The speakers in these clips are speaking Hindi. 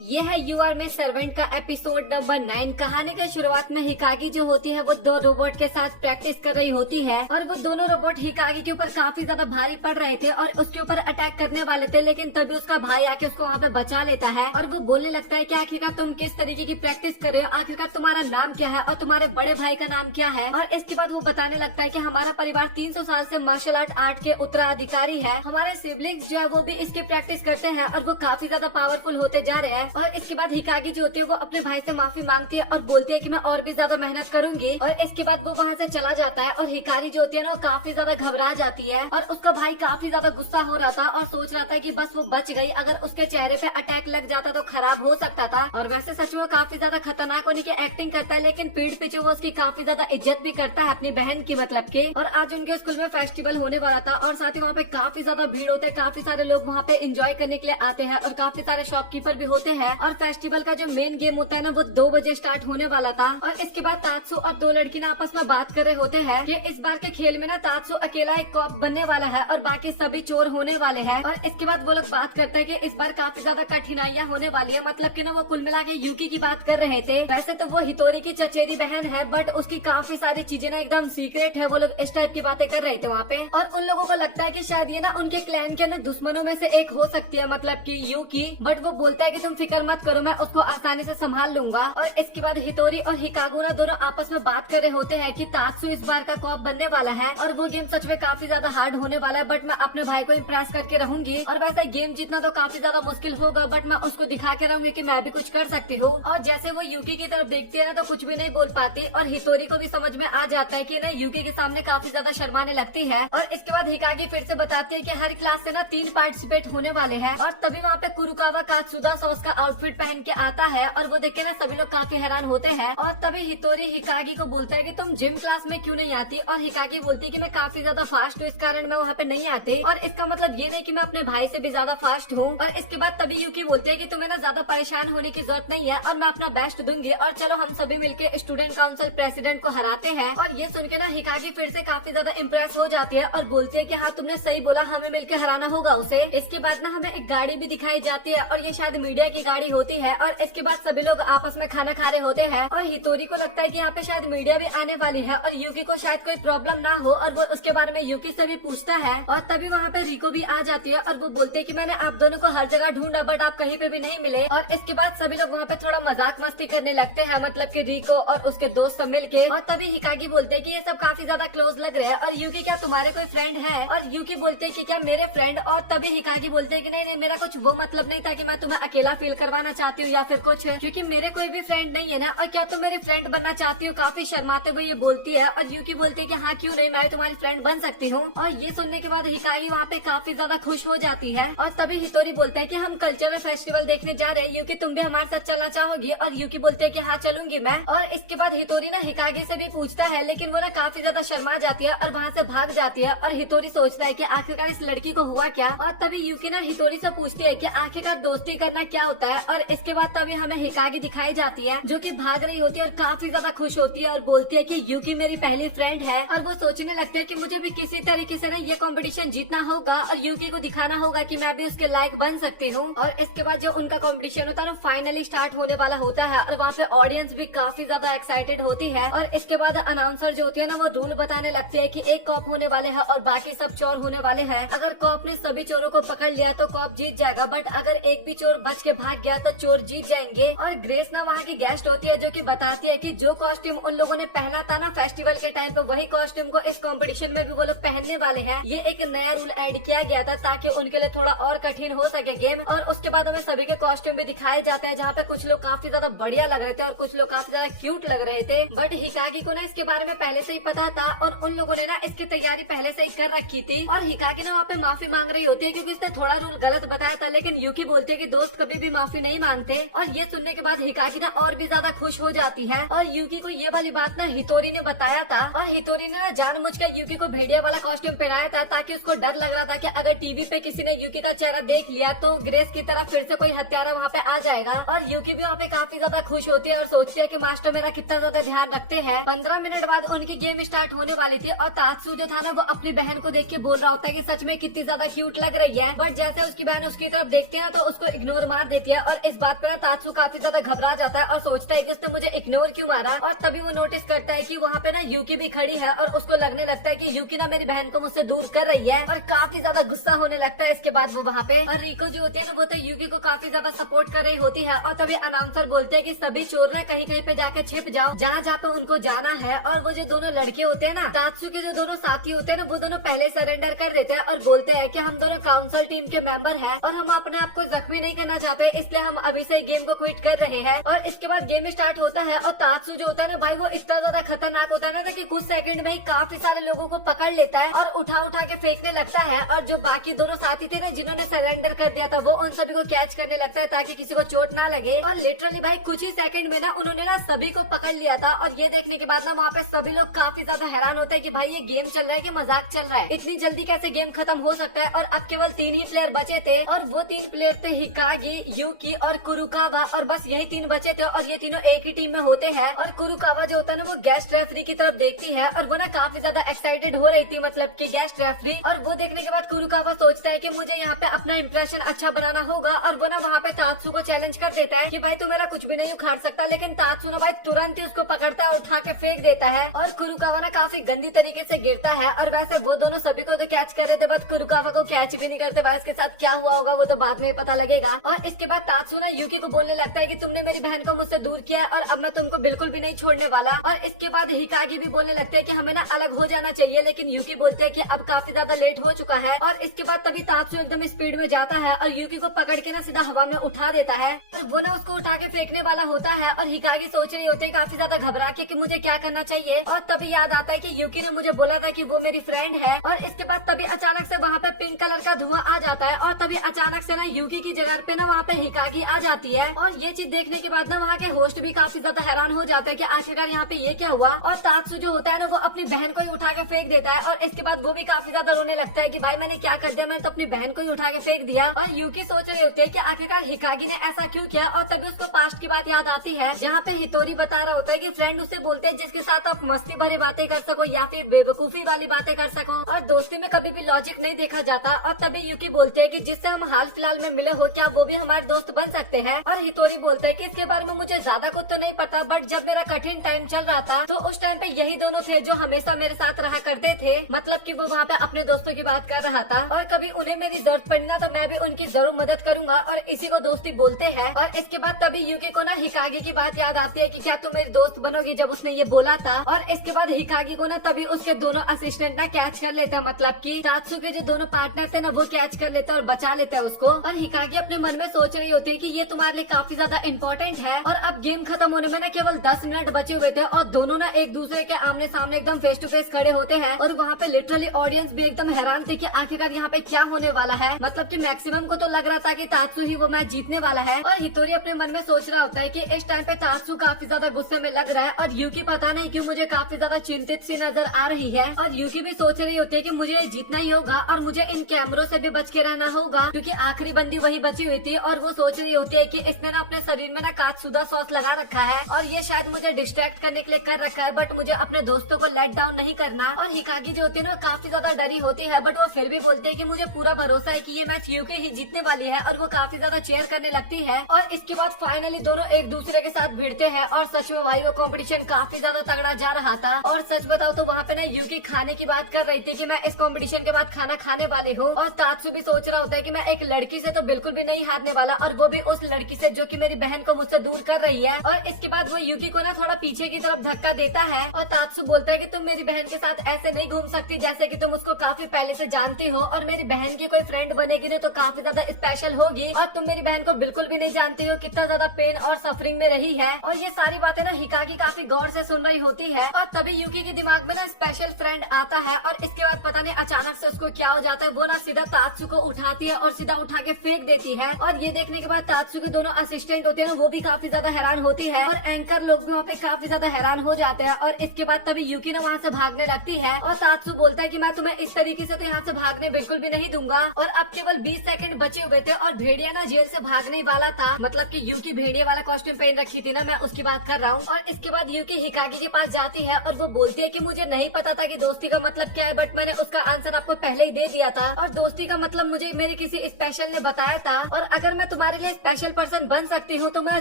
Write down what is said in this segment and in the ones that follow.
ये है यू आर में सर्वेंट का एपिसोड नंबर 9। कहानी के शुरुआत में हिकागी जो होती है वो दो रोबोट के साथ प्रैक्टिस कर रही होती है और वो दोनों रोबोट हिकागी के ऊपर काफी ज्यादा भारी पड़ रहे थे और उसके ऊपर अटैक करने वाले थे, लेकिन तभी उसका भाई आके उसको वहाँ पे बचा लेता है और वो बोलने लगता है कि आखिरकार तुम किस तरीके की प्रैक्टिस कर रहे हो, आखिरकार तुम्हारा नाम क्या है और तुम्हारे बड़े भाई का नाम क्या है। और इसके बाद वो बताने लगता है कि हमारा परिवार 300 साल से मार्शल आर्ट के उत्तराधिकारी है, हमारे सिबलिंग्स जो है वो भी इसकी प्रैक्टिस करते हैं और वो काफी ज्यादा पावरफुल होते जा रहे हैं। और इसके बाद हिकागी जो होती है वो अपने भाई से माफी मांगती है और बोलती है कि मैं और भी ज्यादा मेहनत करूंगी। और इसके बाद वो वहाँ से चला जाता है और हिकारी जो होती है ना वो काफी ज्यादा घबरा जाती है और उसका भाई काफी ज्यादा गुस्सा हो रहा था और सोच रहा था कि बस वो बच गई, अगर उसके चेहरे पे अटैक लग जाता तो खराब हो सकता था। और वैसे सच में काफी ज्यादा खतरनाक होने की एक्टिंग करता है, लेकिन पीठ पीछे वो उसकी काफी ज्यादा इज्जत भी करता है अपनी बहन की मतलब के। और आज उनके स्कूल में फेस्टिवल होने वाला था और साथ ही वहाँ पे काफी ज्यादा भीड़ होता है, काफी सारे लोग वहाँ पे एंजॉय करने के लिए आते हैं और काफी सारे शॉपकीपर भी होते हैं। और फेस्टिवल का जो मेन गेम होता है ना वो 2 बजे स्टार्ट होने वाला था। और इसके बाद तात्सु और 2 लड़की ना आपस में बात कर रहे होते हैं कि इस बार के खेल में ना तात्सु अकेला एक कॉप बनने वाला है और बाकी सभी चोर होने वाले हैं। और इसके बाद वो लोग बात करते हैं कि इस बार काफी ज्यादा कठिनाइयाँ होने वाली है, मतलब कि ना वो कुल मिला के यूकी की बात कर रहे थे। वैसे तो वो हितोरी की चचेरी बहन है बट उसकी काफी सारी चीजें ना एकदम सीक्रेट है, वो लोग इस टाइप की बातें कर रहे थे वहाँ पे। और उन लोगों को लगता है कि शायद ये ना उनके क्लैन के ना दुश्मनों में से एक हो सकती है, मतलब कि यूकी। बट वो बोलता है कि तुम फिक्र मत करो, मैं उसको आसानी से संभाल लूंगा। और इसके बाद हितोरी और हिकागो ना दोनों आपस में बात कर रहे होते हैं कि तात्सु इस बार का कॉप बनने वाला है और वो गेम सच में काफी ज्यादा हार्ड होने वाला है, बट मैं अपने भाई को इम्प्रेस करके रहूंगी। और वैसे गेम जीतना तो काफी ज्यादा मुश्किल होगा, बट मैं उसको दिखा के रहूंगी कि मैं भी कुछ कर सकती हूँ। और जैसे वो यूकी की तरफ देखती है ना तो कुछ भी नहीं बोल पाती और हितोरी को भी समझ में आ जाता है कि ना यूकी के सामने काफी ज्यादा शर्माने लगती है। और इसके बाद हिकागी फिर से बताती है कि हर क्लास से ना 3 पार्टिसिपेट होने वाले हैं। और तभी वहाँ पे कुरुकावा कात्सुदा सॉस का आउटफिट पहन के आता है और वो देख के ना सभी लोग काफी हैरान होते हैं। और तभी हितोरी हिकागी को बोलता है कि तुम जिम क्लास में क्यों नहीं आती, और हिकागी बोलती है कि मैं काफी ज्यादा फास्ट हूँ इस कारण मैं वहाँ पे नहीं आती। और इसका मतलब ये नहीं कि मैं अपने भाई से भी ज्यादा फास्ट हूँ। और इसके बाद तभी यूकी बोलती है कि तुम्हें ना ज्यादा परेशान होने की जरूरत नहीं है और मैं अपना बेस्ट दूंगी और चलो हम सभी मिलकर स्टूडेंट काउंसिल प्रेसिडेंट को हराते हैं। और ये सुन के ना हिकागी फिर से काफी ज्यादा इम्प्रेस हो जाती है और बोलती है कि हाँ तुमने सही बोला, हमें मिलकर हराना होगा उसे। इसके बाद ना हमें एक गाड़ी भी दिखाई जाती है और ये शायद मीडिया की गाड़ी होती है। और इसके बाद सभी लोग आपस में खाना खा रहे होते हैं और हितोरी को लगता है कि यहाँ पे शायद मीडिया भी आने वाली है और यूकी को शायद कोई प्रॉब्लम ना हो और वो उसके बारे में यूकी से भी पूछता है। और तभी वहाँ पे रिको भी आ जाती है और वो बोलते हैं कि मैंने आप दोनों को हर जगह ढूंढा बट आप कहीं पे भी नहीं मिले। और इसके बाद सभी लोग वहाँ पे थोड़ा मजाक मस्ती करने लगते हैं, मतलब कि रिको और उसके दोस्त सब मिलके। और तभी हिकागी बोलते हैं कि ये सब काफी ज्यादा क्लोज लग रहे हैं और यूकी क्या तुम्हारे कोई फ्रेंड है, और यूकी बोलते हैं कि क्या मेरे फ्रेंड। और तभी हिकागी बोलते हैं कि नहीं नहीं मेरा कुछ वो मतलब नहीं था कि मैं तुम्हें अकेला फील करवाना चाहती हूँ या फिर कुछ, क्योंकि मेरे कोई भी फ्रेंड नहीं है ना। और क्या तुम मेरी फ्रेंड बनना चाहती हो, काफी शर्माते हुए ये बोलती है। और यूकी बोलती है कि हाँ क्यों नहीं, मैं तुम्हारी फ्रेंड बन सकती हूँ। और ये सुनने के बाद हिकागी वहाँ पे काफी ज्यादा खुश हो जाती है। और तभी हितोरी बोलता है कि हम कल्चरल फेस्टिवल देखने जा रहे हैं, यूकी तुम भी हमारे साथ चलना चाहोगी, और यूकी बोलते है कि हाँ चलूंगी मैं। और इसके बाद हितोरी ना हिकागी से भी पूछता है, लेकिन वो ना काफी ज्यादा शर्मा जाती है और वहाँ से भाग जाती है। और हितोरी सोचता है कि आखिरकार इस लड़की को हुआ क्या। और तभी यूकी ना हितोरी से पूछती है कि आखिरकार दोस्ती करना क्या होता है। और इसके बाद तभी हमें हिकागी दिखाई जाती है जो कि भाग रही होती है और काफी ज्यादा खुश होती है और बोलती है कि यूकी मेरी पहली फ्रेंड है। और वो सोचने लगते है कि मुझे भी किसी तरीके से ना ये कंपटीशन जीतना होगा और यूकी को दिखाना होगा कि मैं भी उसके लायक बन सकती हूँ। और इसके बाद जो उनका कंपटीशन होता है फाइनली स्टार्ट होने वाला होता है और वहाँ पे ऑडियंस भी काफी ज्यादा एक्साइटेड होती है। और इसके बाद अनाउंसर जो होती है ना वो रूल बताने लगती है कि एक कॉप होने वाले है और बाकी सब चोर होने वाले हैं। अगर कॉप ने सभी चोरों को पकड़ लिया तो कॉप जीत जाएगा, बट अगर एक भी चोर बच के भाग गया तो चोर जीत जाएंगे। और ग्रेस ना वहाँ की गेस्ट होती है जो कि बताती है कि जो कॉस्ट्यूम उन लोगों ने पहना था ना फेस्टिवल के टाइम पे वही कॉस्ट्यूम को इस कंपटीशन में भी वो लोग पहनने वाले हैं। ये एक नया रूल ऐड किया गया था ताकि उनके लिए थोड़ा और कठिन हो सके गेम। और उसके बाद हमें सभी के कॉस्ट्यूम भी दिखाए जाते हैं जहाँ पे कुछ लोग काफी ज्यादा बढ़िया लग रहे थे और कुछ लोग काफी ज्यादा क्यूट लग रहे थे। बट हिकागी को ना इसके बारे में पहले से ही पता था और उन लोगों ने ना इसकी तैयारी पहले से ही कर रखी थी। और हिकागी ना वहाँ पे माफी मांग रही होती है क्योंकि इसने थोड़ा रूल गलत बताया था, लेकिन यूकी बोलती है कि दोस्त कभी भी माफी नहीं मांगते। और ये सुनने के बाद हिकागी ना और भी ज्यादा खुश हो जाती है। और यूकी को ये वाली बात ना हितोरी ने बताया था और हितोरी ने ना जानबूझकर यूकी को भेड़िया वाला कॉस्ट्यूम पहनाया था ताकि उसको डर लग रहा था कि अगर टीवी पे किसी ने यूकी का चेहरा देख लिया तो ग्रेस की तरह फिर से कोई हत्यारा वहाँ पे आ जाएगा। और यूकी भी वहाँ पे काफी ज्यादा खुश होती है और सोचती है कि मास्टर मेरा कितना ज्यादा ध्यान रखते हैं। 15 मिनट बाद उनकी गेम स्टार्ट होने वाली थी और तात्सु जो था ना वो अपनी बहन को देख के बोल रहा होता है कि सच में कितनी ज्यादा क्यूट लग रही है। बट जैसे उसकी बहन उसकी तरफ देखती है ना तो उसको इग्नोर मार देती होती है और इस बात पर तात्सु काफी ज्यादा घबरा जाता है और सोचता है कि उसने मुझे इग्नोर क्यों मारा। और तभी वो नोटिस करता है कि वहाँ पे ना यूकी भी खड़ी है और उसको लगने लगता है कि यूकी ना मेरी बहन को मुझसे दूर कर रही है और काफी ज्यादा गुस्सा होने लगता है। इसके बाद वो वहाँ पे और रिको जो होती है ना वो तो यूकी को काफी ज्यादा सपोर्ट कर रही होती है और तभी अनाउंसर बोलते हैं कि सभी चोर ना कहीं कहीं पे जाकर छिप जाओ जहाँ जहाँ पे उनको जाना है। और वो जो दोनों लड़के होते हैं ना तात्सु के जो दोनों साथी होते हैं ना वो दोनों पहले सरेंडर कर देते हैं और बोलते हैं कि हम दोनों काउंसिल टीम के मेंबर हैं और हम अपने आप को जख्मी नहीं करना चाहते, इसलिए हम अभी से गेम को क्विट कर रहे हैं। और इसके बाद गेम स्टार्ट होता है और तात्सु जो होता है ना भाई वो इतना ज्यादा खतरनाक होता है ना कि कुछ सेकंड में ही काफी सारे लोगों को पकड़ लेता है और उठा उठा के फेंकने लगता है। और जो बाकी दोनों साथी थे ना जिन्होंने सरेंडर कर दिया था वो उन सभी को कैच करने लगता है ताकि किसी को चोट ना लगे। और लिटरली भाई कुछ ही सेकंड में ना उन्होंने ना सभी को पकड़ लिया था। और ये देखने के बाद ना वहाँ पे सभी लोग काफी ज्यादा हैरान होते हैं कि भाई ये गेम चल रहा है कि मजाक चल रहा है, इतनी जल्दी कैसे गेम खत्म हो सकता है। और अब केवल 3 ही प्लेयर बचे थे और वो 3 प्लेयर थे हिकागी, यूकी और कुरुकावा। और बस यही 3 बचे थे और ये तीनों एक ही टीम में होते हैं। और कुरुकावा जो होता है ना वो गेस्ट रेफरी की तरफ देखती है और वो ना काफी ज्यादा एक्साइटेड हो रही थी, मतलब कि गेस्ट रेफरी। और वो देखने के बाद कुरुकावा सोचता है कि मुझे यहाँ पे अपना इंप्रेशन अच्छा बनाना होगा और वो ना वहाँ पे तात्सु को चैलेंज कर देता है कि भाई तू मेरा कुछ भी नहीं उखाड़ सकता। लेकिन तात्सु ना भाई तुरंत ही उसको पकड़ता है, उठा के फेंक देता है और कुरुकावा ना काफी गंदी तरीके से गिरता है। और वैसे वो दोनों सभी को तो कैच कर रहे थे बट कुरुकावा को कैच भी नहीं करते। भाई इसके साथ क्या हुआ होगा वो तो बाद में पता लगेगा। और इसके बाद तात्सु ना यूकी को बोलने लगता है कि तुमने मेरी बहन को मुझसे दूर किया और अब मैं तुमको बिल्कुल भी नहीं छोड़ने वाला। और इसके बाद हिकागी भी बोलने लगते हैं कि हमें ना अलग हो जाना चाहिए, लेकिन यूकी बोलते हैं कि अब काफी ज्यादा लेट हो चुका है। और इसके बाद तभी तात्सु एकदम स्पीड में जाता है और यूकी को पकड़ के ना सीधा हवा में उठा देता है और वो ना उसको उठा के फेंकने वाला होता है। और हिकागी सोच रही होती है काफी ज्यादा घबरा के कि मुझे क्या करना चाहिए। और तभी याद आता है कि यूकी ने मुझे बोला था कि वो मेरी फ्रेंड है। और इसके बाद तभी अचानक से वहाँ पे पिंक कलर का धुआं आ जाता है और तभी अचानक से ना यूकी की जगह पे ना वहाँ पे हिकागी आ जाती है। और ये चीज देखने के बाद ना वहाँ के होस्ट भी काफी ज्यादा हैरान हो जाते हैं कि आखिरकार यहाँ पे ये क्या हुआ। और तात्सु जो होता है ना वो अपनी बहन को ही उठा के फेंक देता है और इसके बाद वो भी काफी ज्यादा रोने लगता है कि भाई मैंने क्या कर दिया, मैंने तो अपनी बहन को ही उठा के फेंक दिया। और यूकी सोच रही होती है कि आखिरकार हिकागी ने ऐसा क्यों किया। और तभी उसको पास्ट की बात याद आती है जहाँ पे हितोरी बता रहा होता है कि फ्रेंड उसे बोलते हैं जिसके साथ आप मस्ती भरी बातें कर सको या फिर बेवकूफी वाली बातें कर सको और दोस्ती में कभी भी लॉजिक नहीं देखा जाता। और तभी यूकी बोलते हैं कि जिससे हम हाल फिलहाल में मिले हो क्या वो भी हमारे दोस्त बन सकते हैं। और हितोरी बोलते हैं कि इसके बारे में मुझे ज्यादा कुछ तो नहीं पता बट जब मेरा कठिन टाइम चल रहा था तो उस टाइम पे यही दोनों थे जो हमेशा मेरे साथ रहा करते थे, मतलब कि वो वहाँ पे अपने दोस्तों की बात कर रहा था। और कभी उन्हें मेरी जरूरत पड़ी ना तो मैं भी उनकी जरूर मदद करूंगा और इसी को दोस्ती बोलते हैं। और इसके बाद तभी यूकी को ना हिकागी की बात याद आती है कि क्या तुम मेरी दोस्त बनोगी, जब उसने ये बोला था। और इसके बाद हिकागी को ना तभी उसके दोनों असिस्टेंट ना कैच कर लेते हैं, मतलब कि तात्सु के जो दोनों पार्टनर थे ना वो कैच कर लेते हैं और बचा लेते हैं उसको। और हिकागी अपने मन में सोच रही होती है कि ये तुम्हारे लिए काफी ज्यादा इम्पोर्टेंट है। और अब गेम खत्म होने में ना केवल 10 मिनट बचे हुए थे और दोनों ना एक दूसरे के आमने सामने एकदम फेस टू फेस खड़े होते हैं। और वहाँ पे लिटरली ऑडियंस भी एकदम हैरान थे कि आखिरकार यहाँ पे क्या होने वाला है, मतलब कि मैक्सिमम को तो लग रहा था कि तात्सु ही वो मैच जीतने वाला है। और हितोरी अपने मन में सोच रहा होता है कि इस टाइम पे तात्सु काफी ज्यादा गुस्से में लग रहा है और यूकी पता नहीं क्यों मुझे काफी ज्यादा चिंतित सी नजर आ रही है। और यूकी भी सोच रही होती है कि मुझे जीतना ही होगा और मुझे इन कैमरों से भी बच के रहना होगा क्योंकि आखिरी बंदी वही बची हुई थी। और वो सोच रही होती है कि इसने ना अपने शरीर में ना काचसुदा सॉस लगा रखा है और ये शायद मुझे डिस्ट्रैक्ट करने के लिए कर रखा है बट मुझे अपने दोस्तों को लेट डाउन नहीं करना। और हिकागी जो होती है ना काफी ज्यादा डरी होती है बट वो फिर भी बोलते हैं कि मुझे पूरा भरोसा है कि ये मैच यूके ही जीतने वाली है। और वो काफी ज्यादा चेयर करने लगती है। और इसके बाद फाइनली दोनों एक दूसरे के साथ भिड़ते हैं और सच में भाई वो कॉम्पिटिशन काफी ज्यादा तगड़ा जा रहा था। और सच बताओ तो वहाँ पे ना यूकी खाने की बात कर रही थी कि मैं इस कॉम्पिटिशन के बाद खाना खाने वाली हूँ। और तात्सु भी सोच रहा होता है कि मैं एक लड़की से तो बिल्कुल भी नहीं हारने वाला और वो भी उस लड़की से जो कि मेरी बहन को मुझसे दूर कर रही है। और इसके बाद वो यूकी को ना थोड़ा पीछे की तरफ धक्का देता है और तात्सु बोलता है कि तुम मेरी बहन के साथ ऐसे नहीं घूम सकती जैसे कि तुम उसको काफी पहले से जानती हो और मेरी बहन की कोई फ्रेंड बनेगी ना तो काफी ज्यादा स्पेशल होगी और तुम मेरी बहन को बिल्कुल भी नहीं जानती हो कितना ज्यादा पेन और सफरिंग में रही है। और ये सारी बातें ना हिकागी काफी गौर से सुन रही होती है। और तभी यूकी के दिमाग में ना स्पेशल फ्रेंड आता है और इसके बाद पता नहीं अचानक से उसको क्या हो जाता है, वो ना सीधा तात्सु को उठाती है और सीधा उठा के फेंक देती है। और ये देखने के बाद तात्सु के दोनों असिस्टेंट होते हैं वो भी काफी ज्यादा हैरान होती है और एंकर लोग भी वहाँ पे काफी ज्यादा हैरान हो जाते हैं। और इसके बाद तभी यूकी ना वहाँ से भागने लगती है और तात्सु बोलता है कि मैं तुम्हें इस तरीके से तो यहाँ से भागने बिल्कुल भी नहीं दूंगा। और अब केवल 20 सेकंड बचे हुए थे और भेड़िया ना जेल से भागने वाला था, मतलब कि यूकी भेड़िया वाला कॉस्ट्यूम पहन रखी थी ना, मैं उसकी बात कर रहा हूँ। और इसके बाद यूकी हिकागी के पास जाती है और वो बोलती है कि मुझे नहीं पता था कि दोस्ती का मतलब क्या है बट मैंने उसका आंसर आपको पहले ही दे दिया था और दोस्ती का मतलब मुझे मेरे किसी स्पेशल ने बताया था। और अगर मैं तुम्हारे लिए स्पेशल पर्सन बन सकती हूँ तो मैं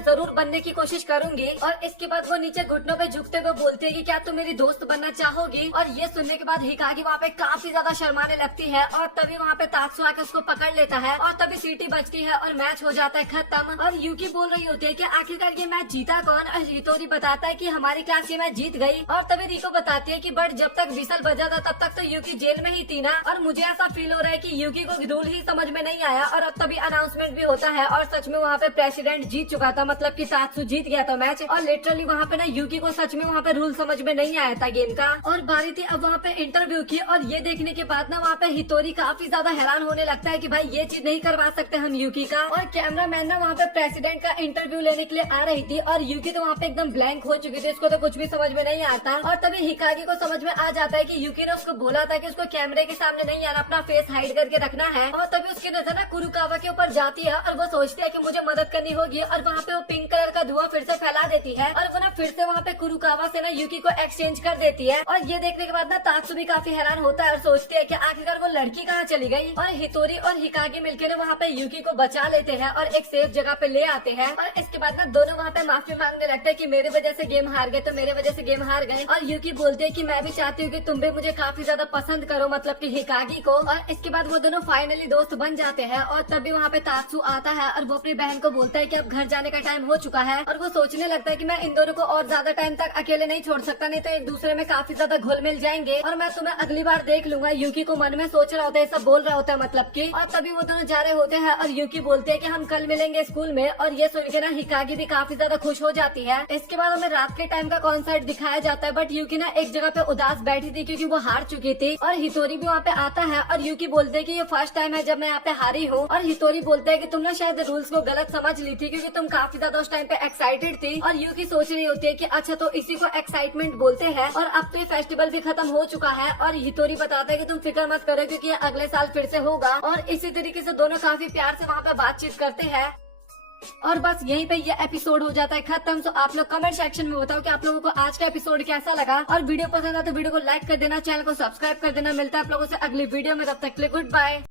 जरूर बनने की कोशिश करूंगी। और इसके बाद वो नीचे घुटनों पे झुकते हुए बोलती है कि क्या तुम मेरी दोस्त बनना चाहोगी। और ये सुनने के बाद हिकागी वहाँ पे काफी ज्यादा शर्माने लगती है और तभी वहाँ पे तात्सु आके उसको पकड़ लेता है और तभी सीटी बजती है और मैच हो जाता है खत्म। और यूकी बोल रही होती है कि आखिरकार ये मैच जीता कौन। और हितोरी बताता है कि हमारी क्लास ये मैच जीत गई। और तभी रिको बताती है कि बट जब तक विसल बजा था तब तक तो यूकी जेल में ही थी ना। और मुझे ऐसा फील हो रहा है कि यूकी को रूल ही समझ में नहीं आया। और अब तभी अनाउंसमेंट भी होता है और सच में वहाँ पे प्रेसिडेंट जीत चुका था, मतलब कि तात्सु जीत गया था मैच। और लिटरली वहाँ पे ना यूकी को सच में वहाँ पे रूल समझ में नहीं आया था गेम का। और बारी थी अब वहाँ पे इंटरव्यू की। और ये देखने के बाद ना वहाँ पे हितोरी काफी ज्यादा हैरान होने लगता है कि भाई ये चीज नहीं करवा सकते हम यूकी का। और कैमरा मैन ना वहाँ पे प्रेसिडेंट का इंटरव्यू लेने के लिए आ रही थी और यूकी तो वहाँ पे एकदम ब्लैंक हो चुकी थी, उसको तो कुछ भी समझ में नहीं आता। और तभी हिकागी को समझ में आ जाता है कि यूकी ने उसको बोला था कि उसको कैमरे के सामने नहीं आना, अपना फेस हाइड करके रखना है। और तभी उसकी नजर ना कुरुकावा के ऊपर जाती है और वो सोचती है कि मुझे मदद करनी होगी। और वहाँ पे वो पिंक कलर का धुआं फिर से फैला देती है और वो ना फिर से वहाँ पे कुरुकावा से ना यूकी को एक्सचेंज कर देती है। और ये देखने के बाद ना तात्सु भी काफी हैरान होता है और सोचती है कि आखिरकार वो लड़की कहाँ चली गई। और हितोरी और हिकागी मिलकर वहाँ पे यूकी को बचा लेते हैं और एक सेफ जगह पे ले आते हैं। और इसके बाद ना दोनों वहाँ पे माफी मांगने लगते हैं कि मेरे वजह से गेम हार गए, तो मेरे वजह से गेम हार गए। और यूकी बोलते है कि मैं भी चाहती हूँ कि तुम भी मुझे काफी ज्यादा पसंद करो, मतलब कि हिकागी को। और इसके बाद वो दोनों फाइनली दोस्त बन जाते हैं। और तभी वहाँ पे तात्सु आता है और वो अपनी बहन को बोलता है कि अब घर जाने का टाइम हो चुका है। और वो सोचने लगता है कि मैं इन दोनों को और ज्यादा टाइम तक अकेले नहीं छोड़ सकता, नहीं तो एक दूसरे में काफी ज्यादा घुल मिल जाएंगे और मैं तुम्हें अगली बार देख लूंगा। यूकी को मन में सोच रहा होता है, सब बोल रहा होता है मतलब की। और तभी वो दोनों जा रहे होते हैं और यूकी बोलते है कि हम कल मिलेंगे स्कूल में। और ये सुन के ना हिकागी भी काफी ज्यादा खुश हो जाती है। इसके बाद हमें रात के टाइम का कॉन्सर्ट दिखाया जाता है, बट यूकी ना एक जगह पे उदास बैठी थी क्योंकि वो हार चुकी थी। और हितोरी भी वहाँ पे आता है और यूकी बोलते है कि ये फर्स्ट टाइम है जब मैं यहाँ पे हारी हूँ। और हितोरी बोलते है कि तुम ना शायद रूल्स को गलत समझ ली थी क्योंकि तुम काफी ज्यादा उस टाइम पे एक्साइटेड थी। और यूकी सोच रही होती है कि अच्छा तो इसी को एक्साइटमेंट बोलते हैं। और अब तो ये फेस्टिवल भी खत्म हो चुका है। और हितोरी बताता है कि तुम फिक्र मत करो क्योंकि ये अगले साल फिर से होगा। और इसी तरीके से दोनों काफी प्यार से वहाँ पे बातचीत करते हैं। और बस यहीं पे ये एपिसोड हो जाता है खत्म। तो आप लोग कमेंट सेक्शन में बताओ कि आप लोगों को आज का एपिसोड कैसा लगा। और वीडियो पसंद आया तो वीडियो को लाइक कर देना, चैनल को सब्सक्राइब कर देना। मिलता है आप लोगों से अगली वीडियो में, तब तक के लिए गुड बाय।